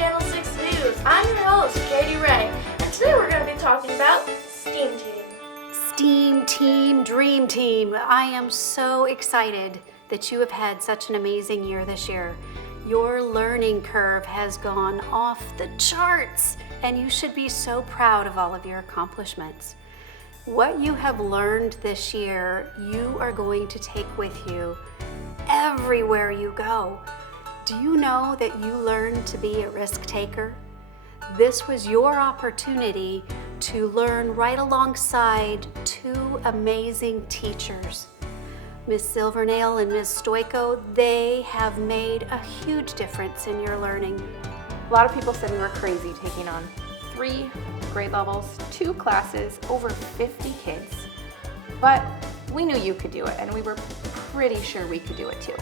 Channel 6 News. I'm your host, Katie Ray, and today we're going to be talking about STEAM Team. STEAM Team, Dream Team. I am so excited that you have had such an amazing year this year. Your learning curve has gone off the charts, and you should be so proud of all of your accomplishments. What you have learned this year, you are going to take with you everywhere you go. Do you know that you learned to be a risk taker? This was your opportunity to learn right alongside two amazing teachers. Ms. Silvernail and Ms. Stoico, they have made a huge difference in your learning. A lot of people said we were crazy taking on 3 grade levels, 2 classes, over 50 kids. But we knew you could do it, and we were pretty sure we could do it too.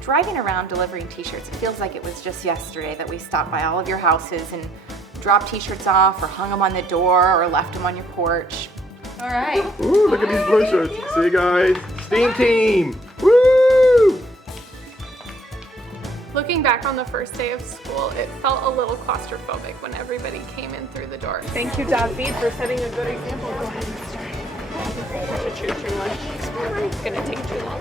Driving around delivering t-shirts, it feels like it was just yesterday that we stopped by all of your houses and dropped t-shirts off or hung them on the door or left them on your porch. All right. Ooh, look at these blue shirts. See you guys. STEAM Team. Woo! Looking back on the first day of school, it felt a little claustrophobic when everybody came in through the door. Thank you, David, for setting a good example. Go ahead and start. Have to choose your lunch. It's gonna take too long.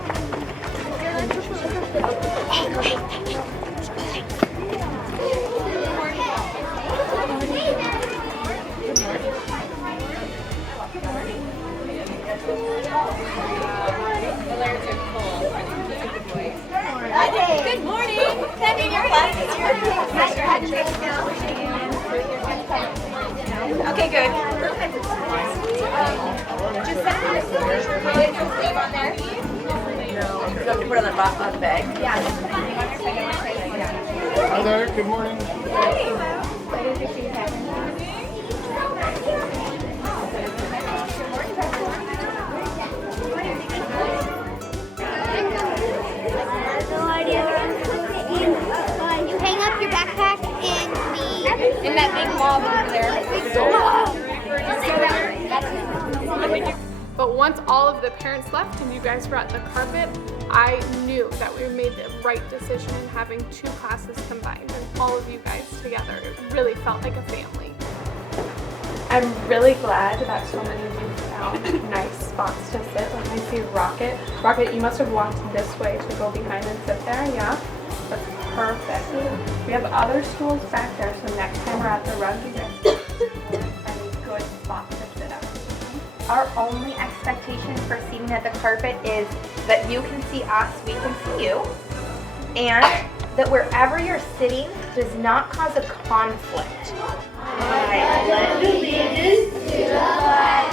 Good morning. Can I be in your class this year? Okay, good. Just set your sleeve on there. You have to put it on the bag. Yeah. Hi there. Good morning. You hang up your backpack In that big ball over there. But once all of the parents left and you guys brought the carpet, I knew that we made the right decision in having 2 classes combined and all of you guys together. It really felt like a family. I'm really glad that so many of you found nice spots to sit. Like I see Rocket. Rocket, you must have walked this way to go behind and sit there, yeah? That's perfect. We have other stools back there, so next time we're at the run, you guys find a good spot to sit at. Our only expectation for seating at the carpet is that you can see us, we can see you, and that wherever you're sitting does not cause a conflict. I pledge allegiance to the flag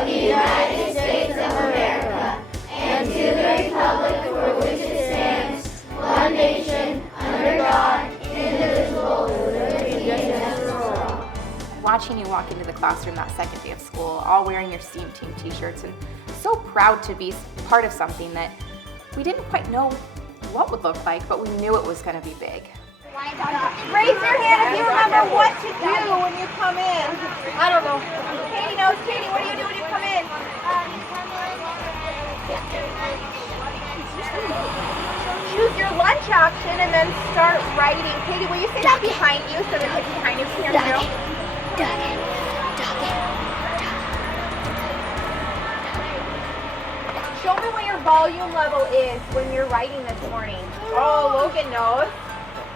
of the United States of America and to the republic for which it stands, one nation, under God, indivisible, with liberty and justice for all. Watching you walk into the classroom that second day of school, all wearing your STEAM Team t-shirts, and so proud to be part of something that we didn't quite know what would look like, but we knew it was going to be big. Raise your hand if you remember what to do when you come in. I don't know. Katie knows. Katie, what do you do when you come in? Choose your lunch option and then start writing. Katie, will you say that behind you so the kids behind you can hear you? Show me what your volume level is when you're writing this morning. Oh, Logan knows.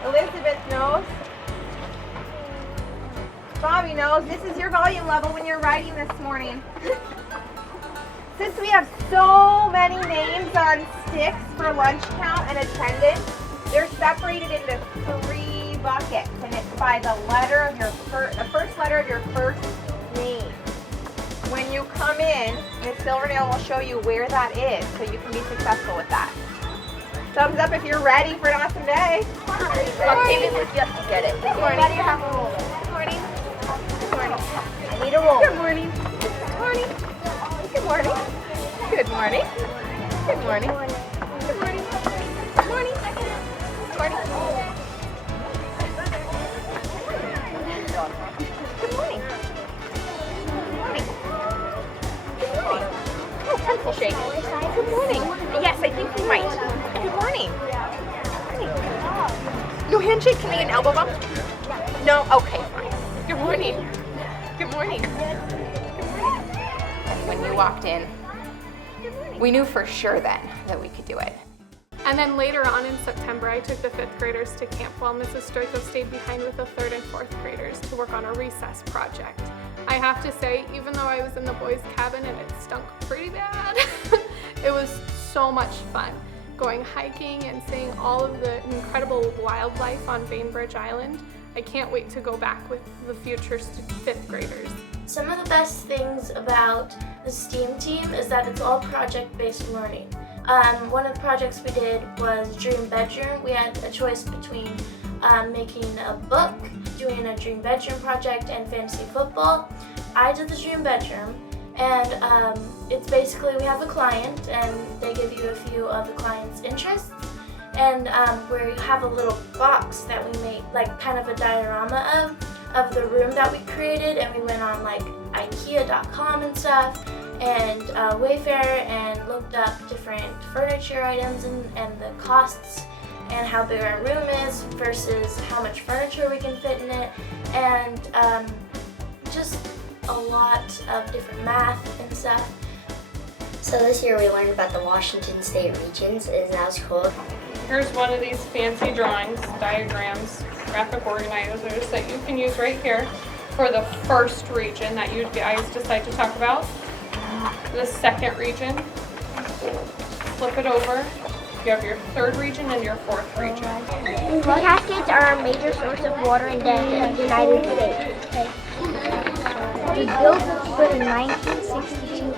Elizabeth knows. Bobby knows. This is your volume level when you're writing this morning. Since we have so many names on sticks for lunch count and attendance, they're separated into 3 buckets, and it's by the letter of your the first letter of your first name. When you come in, Ms. Silvernail will show you where that is, so you can be successful with that. Thumbs up if you're ready for an awesome day. Well, David, you have to get it. Good morning. Good morning. Good morning. I need a roll. Good morning. Good morning. Good morning. Good morning. Good morning. Good morning. Good morning. Good morning. Good morning. Good morning. Oh, pencil shake. Good morning. Yes, I think we might. Good morning. Good morning. handshake? Can I get an elbow bump? No? Okay, fine. Good morning. Good morning. Good morning. And when you walked in, we knew for sure then that we could do it. And then later on in September, I took the 5th graders to camp while Mrs. Stoiko stayed behind with the 3rd and 4th graders to work on a recess project. I have to say, even though I was in the boys' cabin and it stunk pretty bad, it was so much fun going hiking and seeing all of the incredible wildlife on Bainbridge Island. I can't wait to go back with the future 5th graders. Some of the best things about the STEAM team is that it's all project-based learning. One of the projects we did was Dream Bedroom. We had a choice between making a book, doing a Dream Bedroom project, and fantasy football. I did the Dream Bedroom, and it's basically we have a client and they give you a few of the client's interests, and we have a little box that we made, like kind of a diorama of the room that we created, and we went on like IKEA.com and stuff, and Wayfair, and looked up different furniture items and the costs and how big our room is versus how much furniture we can fit in it, and just a lot of different math and stuff. So this year we learned about the Washington State regions, and that was cool. Here's one of these fancy drawings, diagrams, graphic organizers that you can use right here for the first region that you guys decide to talk about. The second region, flip it over. You have your 3rd region and your 4th region. Cascades are a major source of water in the United States. The built for the 1962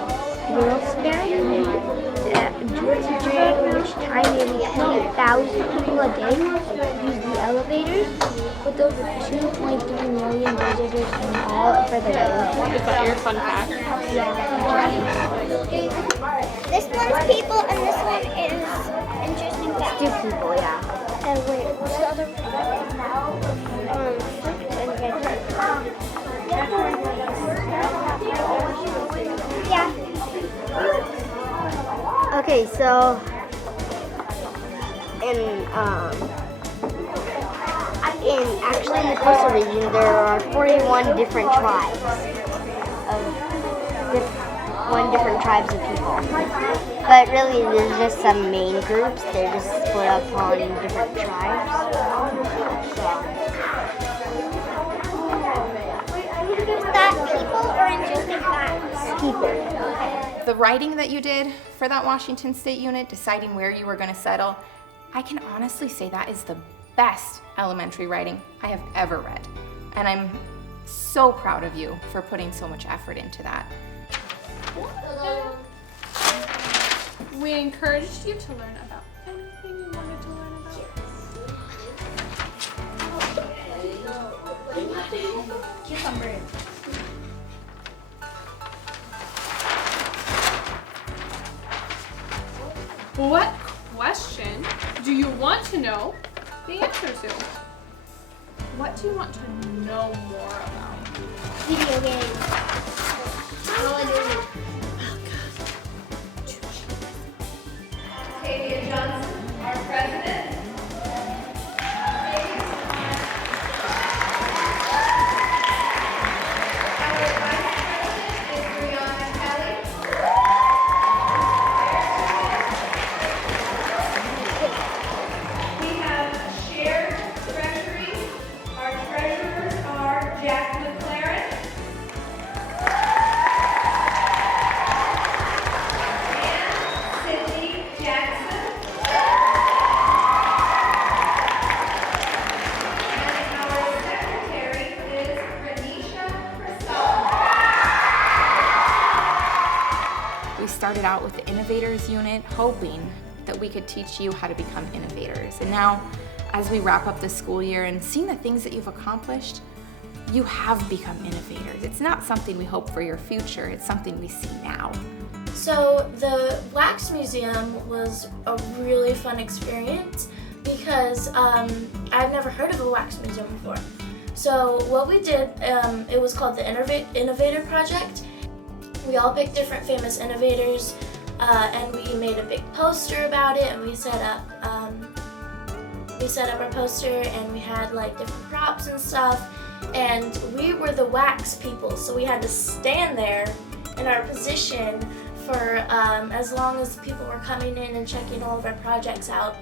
World's Fair, during which time nearly 20,000 people a day use the elevators, with over 2.3 million visitors in all for the day. Is that your fun fact? This one's people and this one is interesting facts. 2 people, yeah. And wait, what's the other yeah. Okay, so in the coastal region there are 41 different tribes of people. But really there's just some main groups. They're just split up on different tribes. Is that people or interesting facts? People. The writing that you did for that Washington State unit, deciding where you were going to settle, I can honestly say that is the best elementary writing I have ever read. And I'm so proud of you for putting so much effort into that. We encouraged you to learn about anything you wanted to learn about. What question do you want to know the answer to? What do you want to know more about? Video games. Call of Duty. Our president. Started out with the Innovators unit, hoping that we could teach you how to become innovators. And now, as we wrap up the school year and seeing the things that you've accomplished, you have become innovators. It's not something we hope for your future, it's something we see now. So the Wax Museum was a really fun experience because I've never heard of a wax museum before. So what we did, it was called the Innovator Project. We all picked different famous innovators and we made a big poster about it, and we set up we set up our poster and we had like different props and stuff, and we were the wax people, so we had to stand there in our position for as long as people were coming in and checking all of our projects out.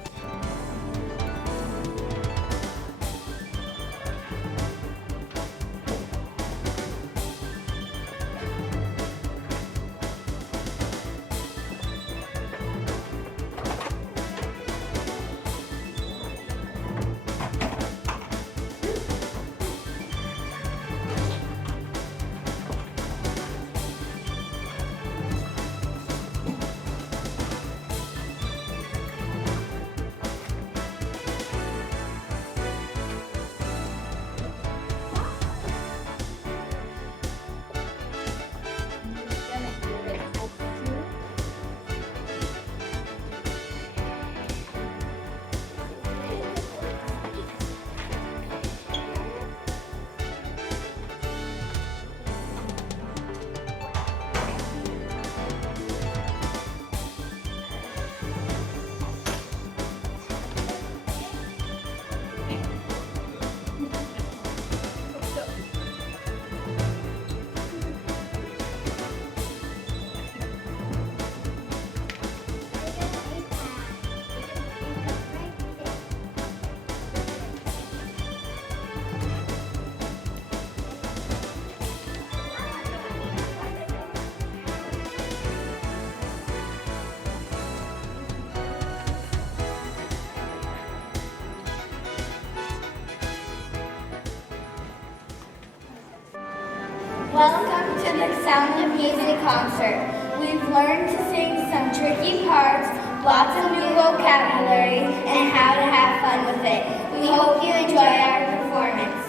Welcome to the Sound of Music concert. We've learned to sing some tricky parts, lots of new vocabulary, and how to have fun with it. We hope you enjoy our performance.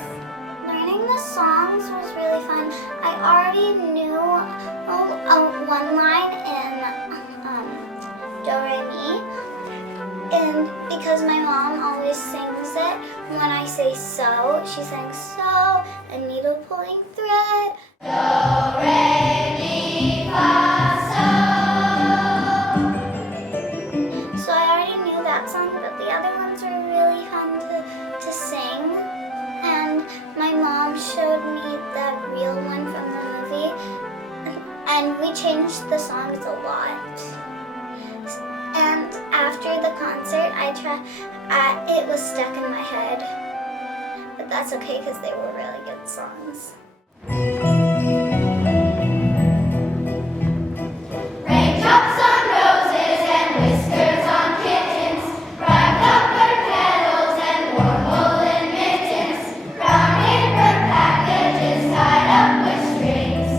Learning the songs was really fun. I already knew one line in Do Re Mi, and because my mom always sings it when I say so, she sings so, a needle pulling thread. Do, re, mi, fa, so. So I already knew that song, but the other ones were really fun to sing. And my mom showed me the real one from the movie, and we changed the songs a lot. And after the concert, it was stuck in my head, but that's okay because they were really good songs. Raindrops on roses and whiskers on kittens, ragdoll petals and warm woolen mittens, brown paper packages tied up with strings.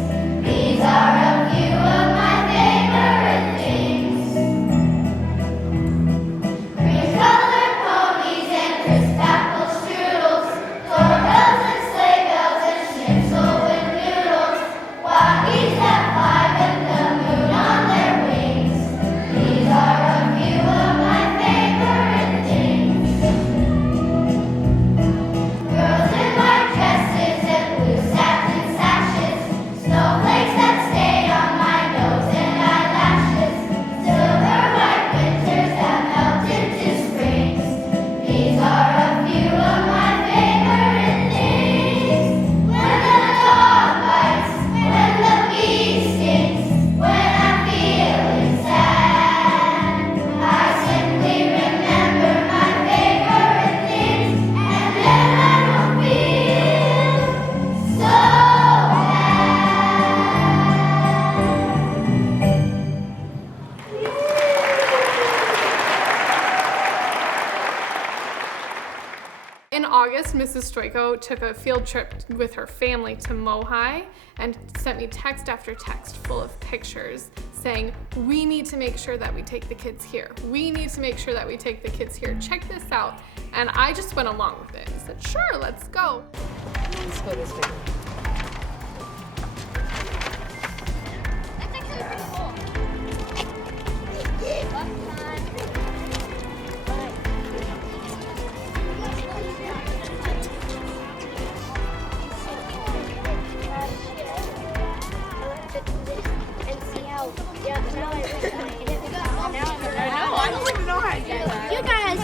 These are a few of my favorite things. Cream-colored ponies and crisp apple strudels, doorbells and sleigh bells and schnitzel with noodles, walkies that fly with the moon on their wings. These are a few of my favorite things. Girls in white dresses and blue satin sashes, snowflakes that stay on my nose and eyelashes, silver white winters that melt into springs. These are a few of my favorite things. When the dog bites, when the bee stings, when I'm feeling sad, I simply remember my favorite things, and then I don't feel so bad. In August, Mrs. Stoiko took a field trip with her family to Mohi and sent me text after text full of pictures saying, we need to make sure that we take the kids here. We need to make sure that we take the kids here. Check this out. And I just went along with it and said, sure, let's go. Let's go this way. You guys.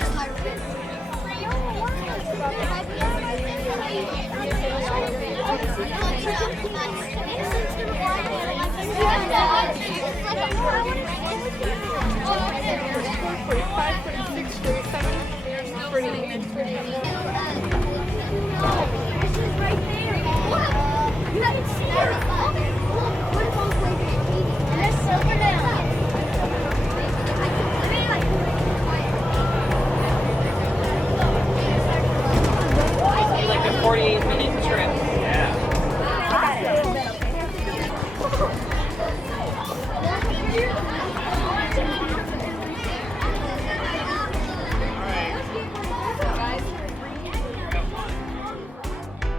Like a 48-minute trip.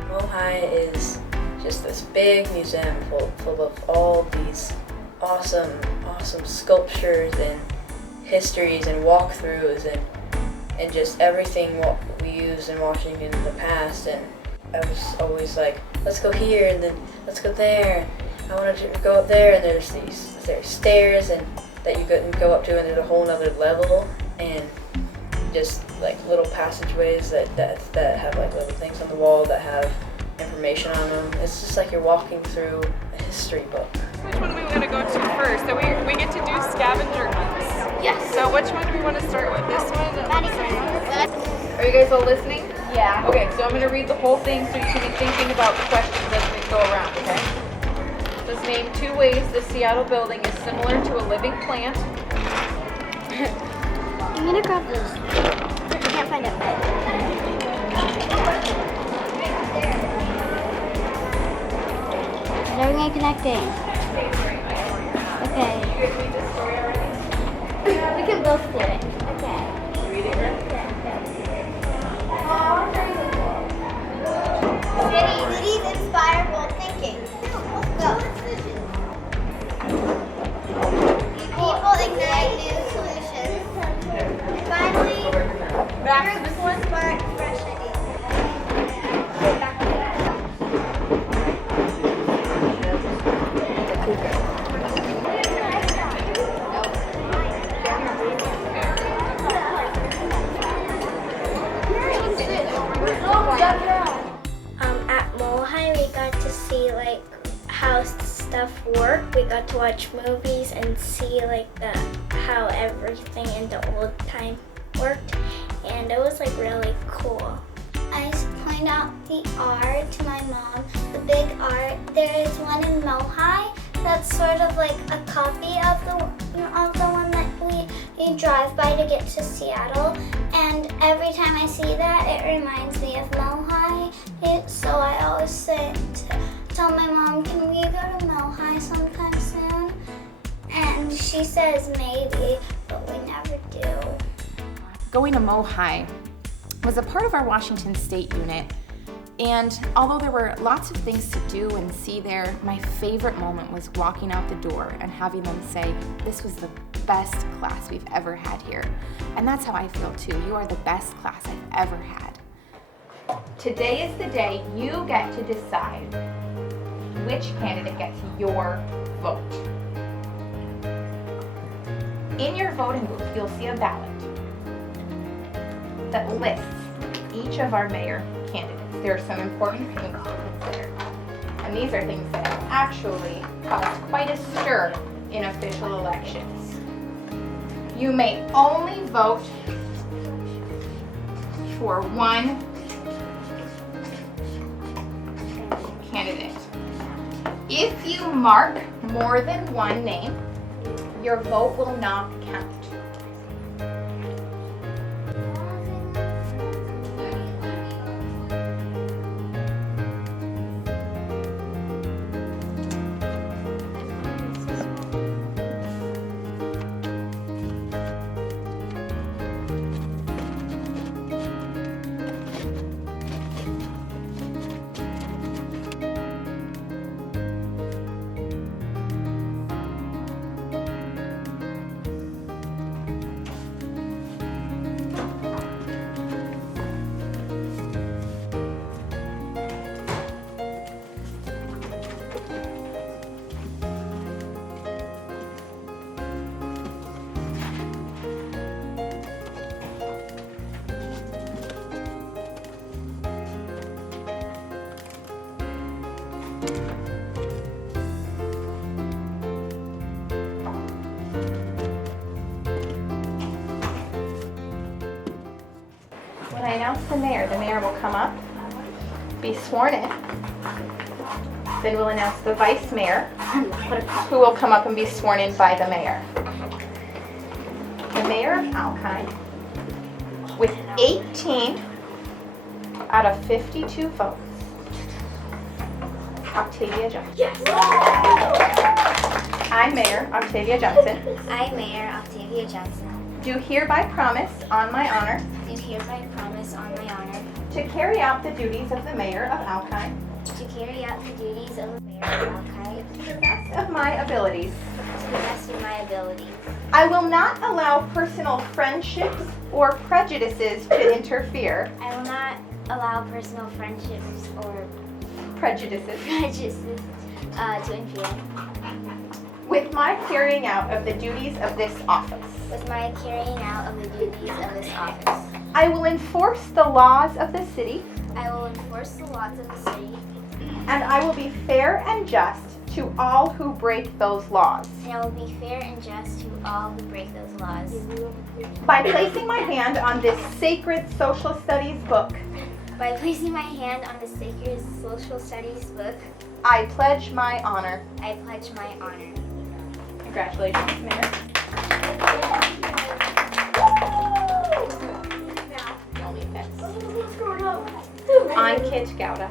Mohai is just this big museum full of all these awesome sculptures and histories and walkthroughs and just everything what we used in Washington in the past. And I was always like, let's go here and then let's go there. I want to go up there, and there's stairs and that you can go up to, and there's a whole nother level, and just like little passageways that have like little things on the wall that have information on them. It's just like you're walking through a history book. Which one do we want to go to first? So we get to do scavenger hunts. Yes. So which one do we want to start with? This one? Are you guys all listening? Yeah. Okay, so I'm going to read the whole thing so you can be thinking about questions as we go around, okay? Just name 2 ways the Seattle building is similar to a living plant. I'm gonna grab this. I can't find it. Is everything connecting? Okay. You guys read this story already? We can both do it. Okay. Read it, right? Cities inspire bold thinking. Go. People ignite new solutions. Finally, groups spark fresh ideas. At Mohai, we got to see like how stuff work. We got to watch movies and see like how everything in the old time worked, and it was like really cool. I point out the R to my mom, the big R. There is one in Mohai that's sort of like a copy of the one that we drive by to get to Seattle, and every time I see that, it reminds me of Mohai. So I always say tell my mom, can we go to Mohai sometime soon? And she says maybe, but we never do. Going to Mohai was a part of our Washington State unit, and although there were lots of things to do and see there, my favorite moment was walking out the door and having them say, this was the best class we've ever had here. And that's how I feel too. You are the best class I've ever had. Today is the day you get to decide which candidate gets your vote. In your voting booth, you'll see a ballot that lists each of our mayor candidates. There are some important things to consider. And these are things that have actually caused quite a stir in official elections. You may only vote for one candidate. If you mark more than one name, your vote will not count. announce the mayor. The mayor will come up, be sworn in. Then we'll announce the vice mayor, who will come up and be sworn in by the mayor. The mayor of Alki, with 18 out of 52 votes, Octavia Johnson. Yes. I, Mayor Octavia Johnson, I, Mayor Octavia Johnson, do hereby promise on my honor do hereby promise on my honor to carry out the duties of the mayor of Alki to carry out the duties of the mayor of Alki to the best of my abilities. to the best of my abilities. I will not allow personal friendships or prejudices to interfere. I will not allow personal friendships or Prejudices. prejudices to interfere With my carrying out of the duties of this office. with my carrying out of the duties of this office. I will enforce the laws of the city, I will enforce the laws of the city, and I will be fair and just to all who break those laws. and I will be fair and just to all who break those laws. By placing my hand on this sacred social studies book, By placing my hand on the sacred social studies book, I pledge my honor. I pledge my honor. Congratulations, Mayor. On Kit Gouda.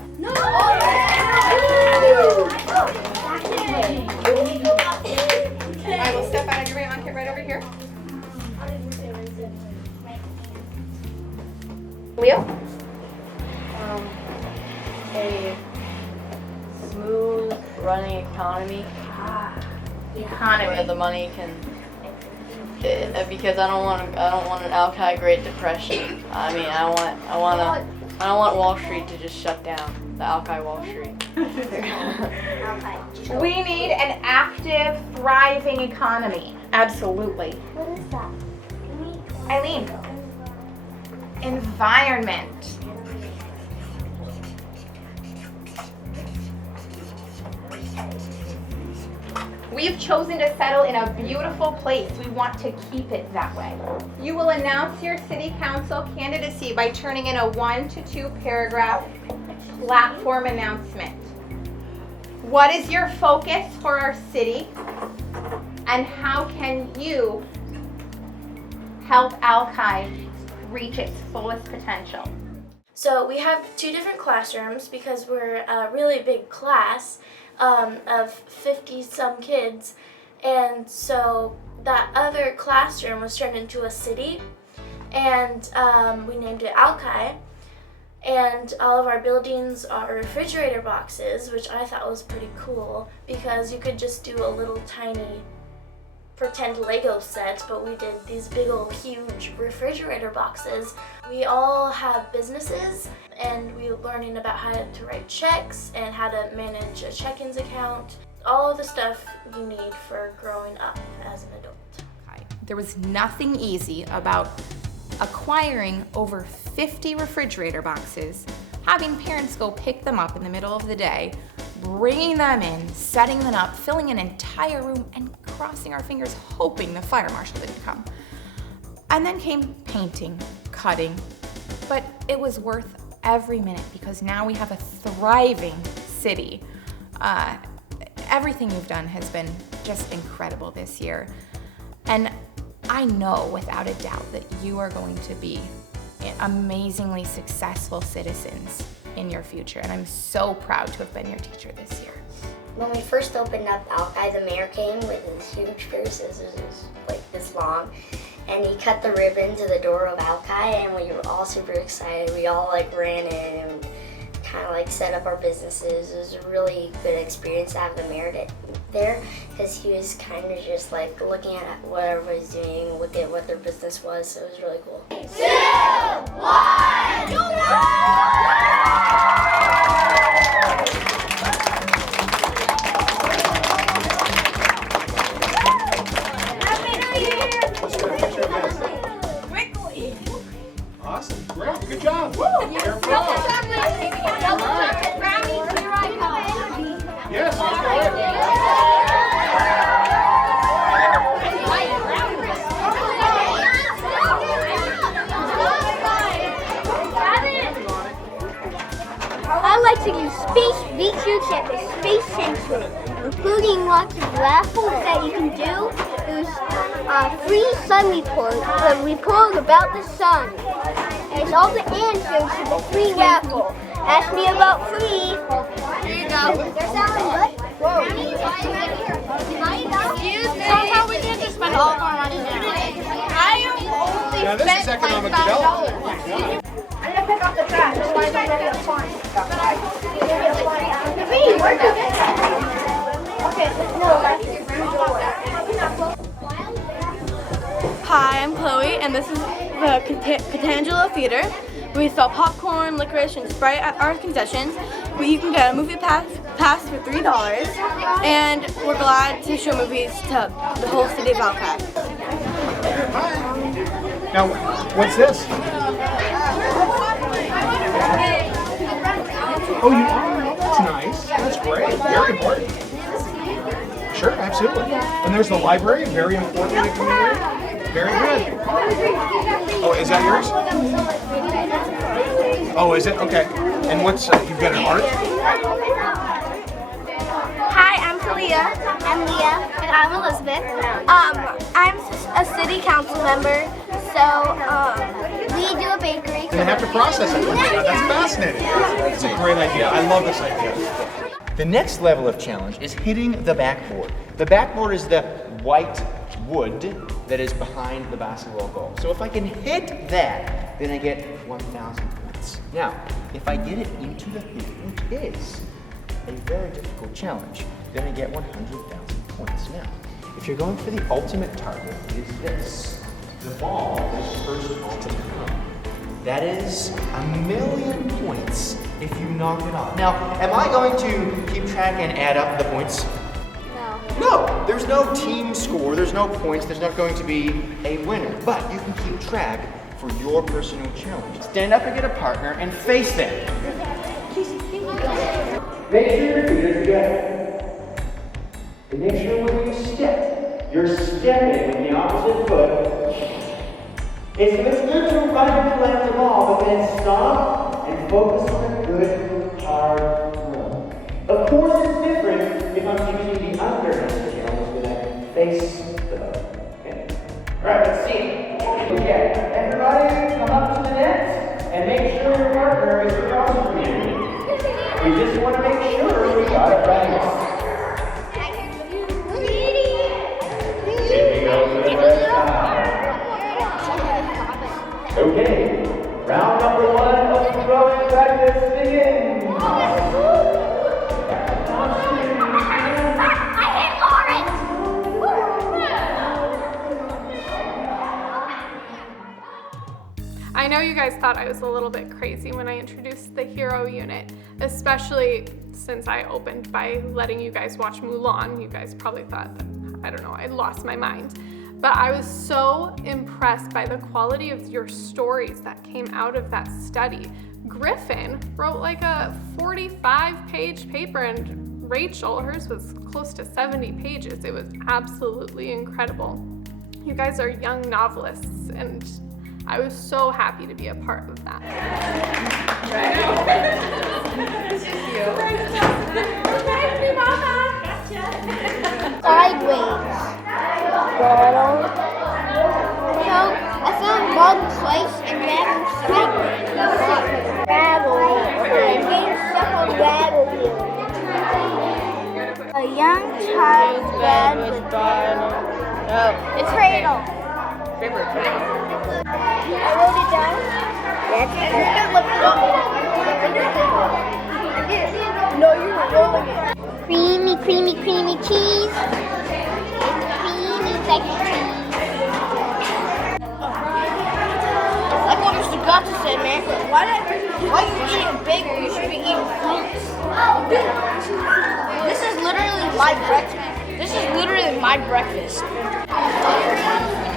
I will step out of your way on Kit right over here. Leo? A smooth running economy. Where the money can, because I don't want an Alki Great Depression. I mean, I don't want Wall Street to just shut down. The Alki Wall Street. We need an active, thriving economy. Absolutely. What is that? Eileen. Environment. We've chosen to settle in a beautiful place. We want to keep it that way. You will announce your city council candidacy by turning in a 1 to 2 paragraph platform announcement. What is your focus for our city? And how can you help Alki reach its fullest potential? So we have 2 different classrooms because we're a really big class of 50 some kids, and so that other classroom was turned into a city, and we named it Alki, and all of our buildings are refrigerator boxes, which I thought was pretty cool because you could just do a little tiny pretend Lego set, but we did these big old huge refrigerator boxes. We all have businesses, and we were learning about how to write checks and how to manage a check-ins account, all of the stuff you need for growing up as an adult. There was nothing easy about acquiring over 50 refrigerator boxes, having parents go pick them up in the middle of the day, bringing them in, setting them up, filling an entire room, and crossing our fingers hoping the fire marshal didn't come. And then came painting, cutting, but it was worth every minute because now we have a thriving city. Everything you've done has been just incredible this year. And I know without a doubt that you are going to be amazingly successful citizens in your future. And I'm so proud to have been your teacher this year. When we first opened up Alki, the mayor came with his huge pair of scissors, like this long, and he cut the ribbon to the door of Alki, and we were all super excited. We all ran in and kind of set up our businesses. It was a really good experience to have the mayor there, because he was kind of just looking at what everybody's doing, look at what their business was, so it was really cool. 2, 1, go! Awesome. Great. Good job. Woo! You're proud. Yes, let's go. basically space research at the Space Center, including lots of raffles that you can do. There's a free sun report, a report about the sun. And it's all the answers to the free raffle. Ask me about free. Here you go. They're selling what? Whoa. Somehow we can't just spend all of our money now. I only Now this is economic development. I'm gonna pick up the trash. Otherwise, I'm gonna get fined. Where'd you get that? Okay, Hi, I'm Chloe, and this is the Catangelo Theater. We sell popcorn, licorice, and Sprite at our concessions. You can get a movie pass for $3, and we're glad to show movies to the whole city of Alcott. Now, what's this? Oh, you are? That's nice. That's great. Very important. Sure, absolutely. And there's the library, very important in the community. Very good. Oh, is that yours? Oh, is it? Okay. And what's, you've got an art? Hi, I'm Kalia. I'm Leah. And I'm Elizabeth. I'm a city council member, so we do a bakery. And they have to process it. That's fascinating. It's a great idea. I love this idea. The next level of challenge is hitting the backboard. The backboard is the white wood that is behind the basketball goal. So if I can hit that, then I get 1,000 points. Now, if I get it into the hoop, which is a very difficult challenge, then I get 100,000 points. Now, if you're going for the ultimate target, it is this. The ball is first to come. That is 1,000,000 points if you knock it off. Now, am I going to keep track and add up the points? No, there's no team score, there's no points, there's not going to be a winner. But you can keep track for your personal challenge. Stand up and get a partner and face them. Make sure your feet are together. And make sure when you step, you're stepping with the opposite foot. It's good to run and collect the ball, but then stop and focus on a good, hard throw. Of course, it's different if I'm using the underhand challenge that I face the ball. Okay. Alright, let's see. Okay, everybody come up to the net and make sure your partner is across from you. We just want to make sure we got it right. Okay, round number 1 of the throwing practice begins. I know you guys thought I was a little bit crazy when I introduced the hero unit, especially since I opened by letting you guys watch Mulan. You guys probably thought that, I don't know, I lost my mind. But I was so impressed by the quality of your stories that came out of that study. Griffin wrote like a 45-page paper, and Rachel, hers was close to 70 pages. It was absolutely incredible. You guys are young novelists, and I was so happy to be a part of that. Sideways. Bottle. So, I found bottle slice and rattle sideways. Rattle. Okay, game stuck on rattle wheel. A young child bed with bottle. Oh. It's cradle. I wrote it down. No, you were rolling it. Creamy, creamy, creamy cheese. Creamy, like cheese. Like what Mr. Gotcha said, man. Why are you eating bagel? You should be eating fruits. This is literally my breakfast. This is literally my breakfast.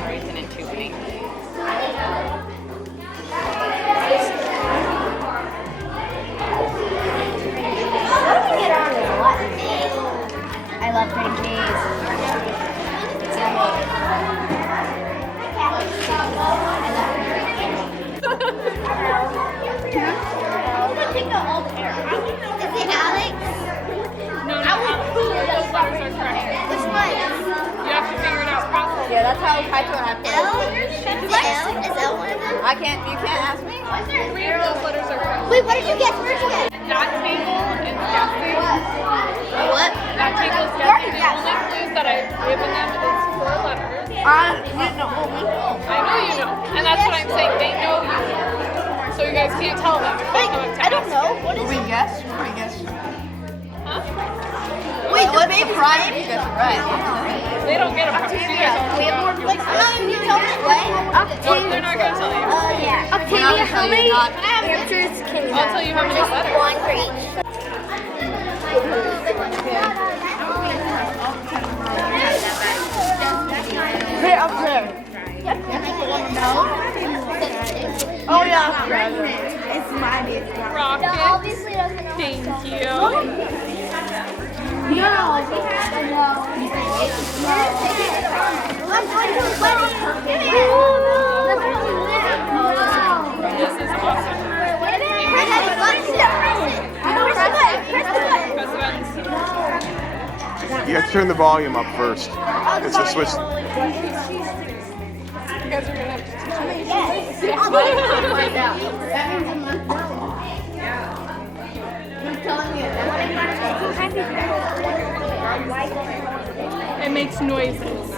Raisin and tubing. I love pancakes. It's it Alex? No, those letters are correct. Which one? You have to figure it out properly. Yeah, that's how I do it. L? Is L one of them? You can't ask me. 3 of those letters are correct. Wait, what did you get? What did you get? That table is guessing. What? That table is guessing. The only clues that I've given them is 4 letters. I know you know. And that's what I'm saying. They know you know. So you guys can't tell them. Wait, I don't know. What is We guess? We guess. Huh? Wait, the What's baby's the prize if name? you guess it right? They don't get a prize. You guys don't know. Like, I'm not even gonna tell them what. Well, they're not going to tell you. Yeah. Octavia, how many answers can you have? I'll tell you how many letters. One for each. Hey, up there. Oh yeah. It's my idea. Rocket. Obviously doesn't know. Thank you. This is awesome. Presidents. You have to turn the volume up first. It's a switch. You guys are going to have to teach me. It makes noises.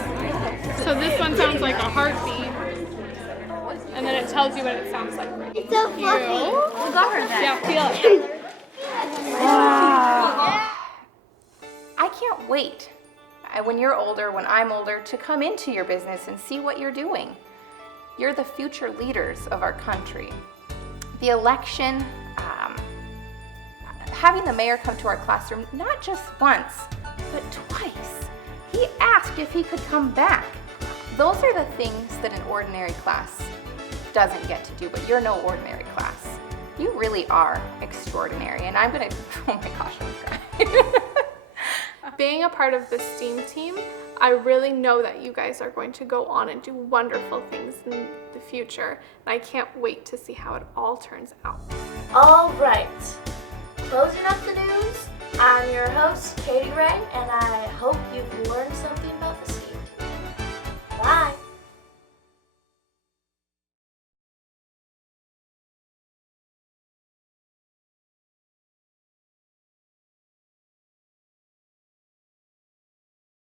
So this one sounds like a heartbeat. And then it tells you what it sounds like. It's so fluffy. We got her that. Yeah, feel it. I can't wait when you're older, when I'm older, to come into your business and see what you're doing. You're the future leaders of our country. The election, having the mayor come to our classroom, not just once, but twice. He asked if he could come back. Those are the things that an ordinary class doesn't get to do, but you're no ordinary class. You really are extraordinary, and I'm gonna, oh my gosh, I'm gonna cry. Being a part of the STEAM team, I really know that you guys are going to go on and do wonderful things in the future. And I can't wait to see how it all turns out. All right. Closing up the news, I'm your host, Katie Ray, and I hope you've learned something about the STEAM team. Bye.